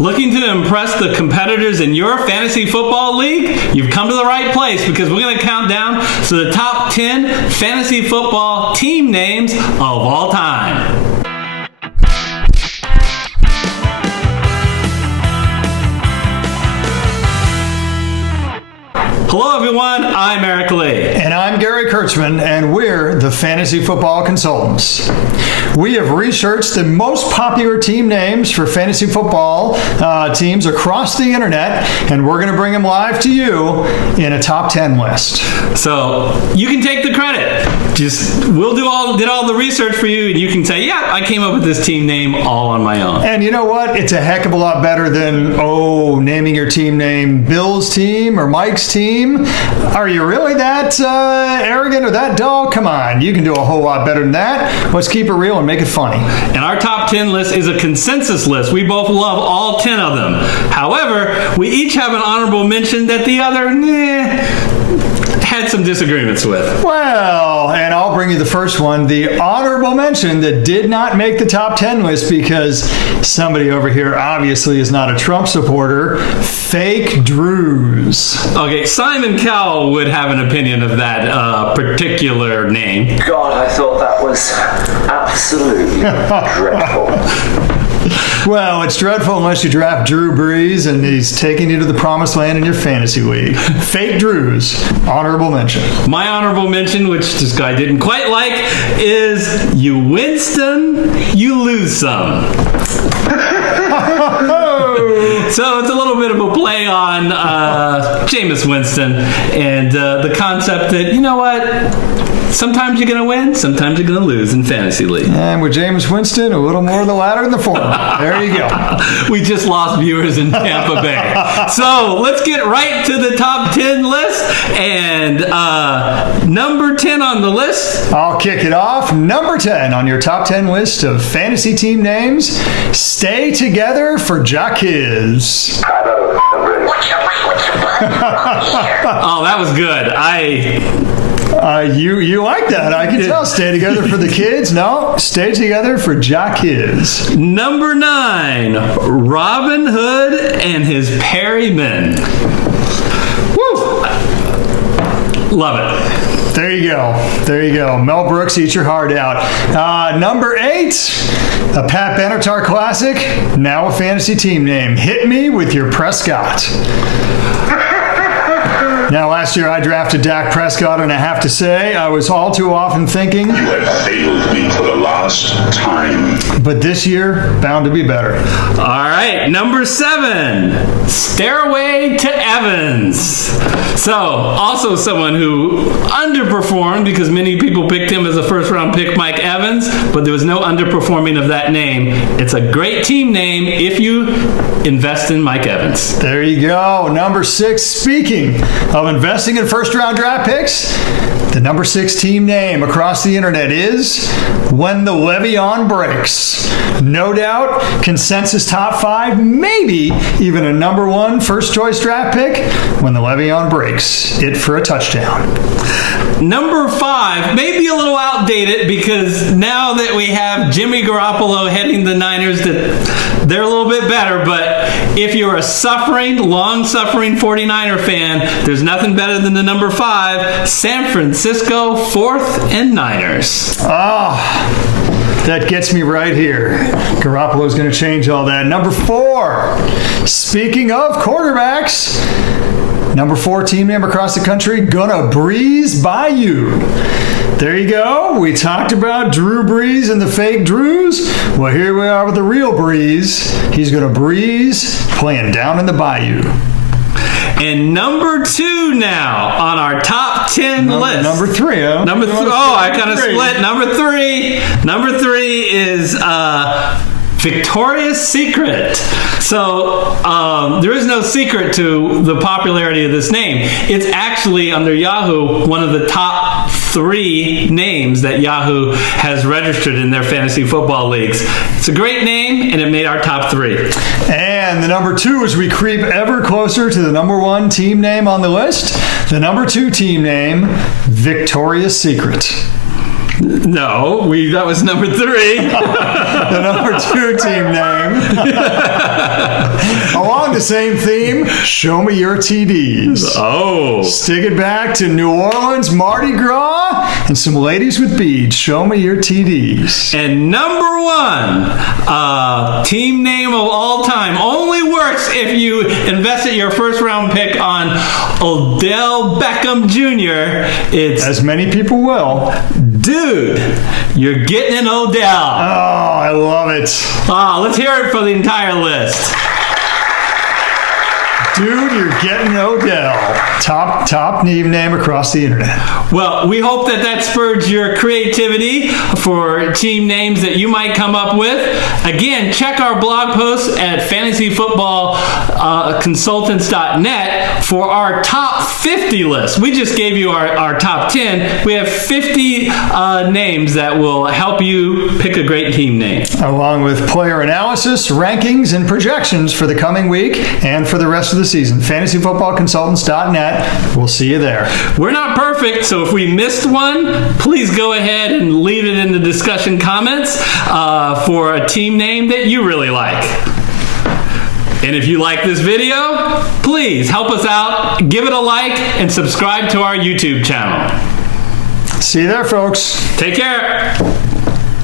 Looking to impress the competitors in your fantasy football league? You've come to the right place because we're going to count down to the top 10 fantasy football team names of all time. Hello everyone, I'm Eric Lee. And I'm Gary Kurtzman, and we're the Fantasy Football Consultants. We have researched the most popular team names for fantasy football teams across the internet, and we're going to bring them live to you in a top 10 list. So you can take the credit. We'll did all the research for you, and you can say, yeah, I came up with this team name all on my own. And you know what? It's a heck of a lot better than, naming your team name Bill's team or Mike's team. Are you really that arrogant or that dull? Come on, you can do a whole lot better than that. Let's keep it real and make it funny. And our top 10 list is a consensus list. We both love all 10 of them. However, we each have an honorable mention that the other had some disagreements with. Well, and I'll bring you the first one, the honorable mention that did not make the top 10 list because somebody over here obviously is not a Trump supporter. Fake Drews. Okay, Simon Cowell would have an opinion of that particular name. God, I thought that was absolutely dreadful. Well, it's dreadful unless you draft Drew Brees and he's taking you to the promised land in your fantasy league. Fake Drews. Honorable mention. My honorable mention, which this guy didn't quite like, is you win some, you lose some. So it's a little bit of a play on Jameis Winston and the concept that, you know what? Sometimes you're going to win, sometimes you're going to lose in fantasy league. And with Jameis Winston, a little more of the latter than the former. There you go. We just lost viewers in Tampa Bay. So let's get right to the top 10 list. And number 10 on the list. I'll kick it off. Number 10 on your top 10 list of fantasy team names. Stay together for Jackiz. Oh, that was good. You like that. I can tell. Stay together for the kids. No, stay together for Jackiz. Number 9, Robin Hood and his Perrymen. Woo! Love it. There you go. Mel Brooks, eat your heart out. Number 8, a Pat Benatar classic, now a fantasy team name. Hit me with your Prescott. Now, last year I drafted Dak Prescott, and I have to say, I was all too often thinking, you have failed me for the last time. But this year, bound to be better. All right, number 7, Stairway to Evans. So, also someone who underperformed because many people picked him as a first-round pick, Mike Evans, but there was no underperforming of that name. It's a great team name if you invest in Mike Evans. There you go. Number 6, speaking of investing in first-round draft picks, the number 6 team name across the internet is When the Le'Veon Breaks. No doubt, consensus top 5, maybe even a number 1 first-choice draft pick. When the Le'Veon breaks, it for a touchdown. Number 5, maybe a little outdated because now that we have Jimmy Garoppolo heading the Niners, that they're a little bit better. But if you're a long-suffering 49er fan, there's nothing better than the number 5, San Francisco 4th and Niners. That gets me right here. Garoppolo's going to change all that. Number 4, speaking of quarterbacks, number 4 team name across the country, gonna breeze by you. There you go. We talked about Drew Brees and the fake Drews. Well, here we are with the real Breeze. He's gonna breeze playing down in the bayou. And number 2 now on our top 10 list. Number 3, huh? Number 3. Oh, I kind of split. Number 3 is Victoria's Secret. So there is no secret to the popularity of this name. It's actually, under Yahoo, one of the top 3 names that Yahoo has registered in their fantasy football leagues. It's a great name, and it made our top 3. And the number 2, as we creep ever closer to the number 1 team name on the list, the number 2 team name, Victoria's Secret. No, that was number 3. The number 2 team name same theme. Show me your TDs. Oh. Stick it back to New Orleans, Mardi Gras, and some ladies with beads. Show me your TDs. And number one, team name of all time, only works if you invested your first round pick on Odell Beckham Jr. It's As many people will. dude, you're getting an Odell. Oh, I love it. Let's hear it for the entire list. Dude, you're getting Odell. Top name across the internet. Well, we hope that spurred your creativity for team names that you might come up with. Again, check our blog posts at fantasyfootballconsultants.net for our top 50 list. We just gave you our top 10. We have 50 names that will help you pick a great team name. Along with player analysis, rankings, and projections for the coming week and for the rest of the season. fantasyfootballconsultants.net. We'll see you there. We're not perfect, so if we missed one, please go ahead and leave it in the discussion comments for a team name that you really like. And if you like this video, please help us out, give it a like, and subscribe to our YouTube channel. See you there, folks. Take care.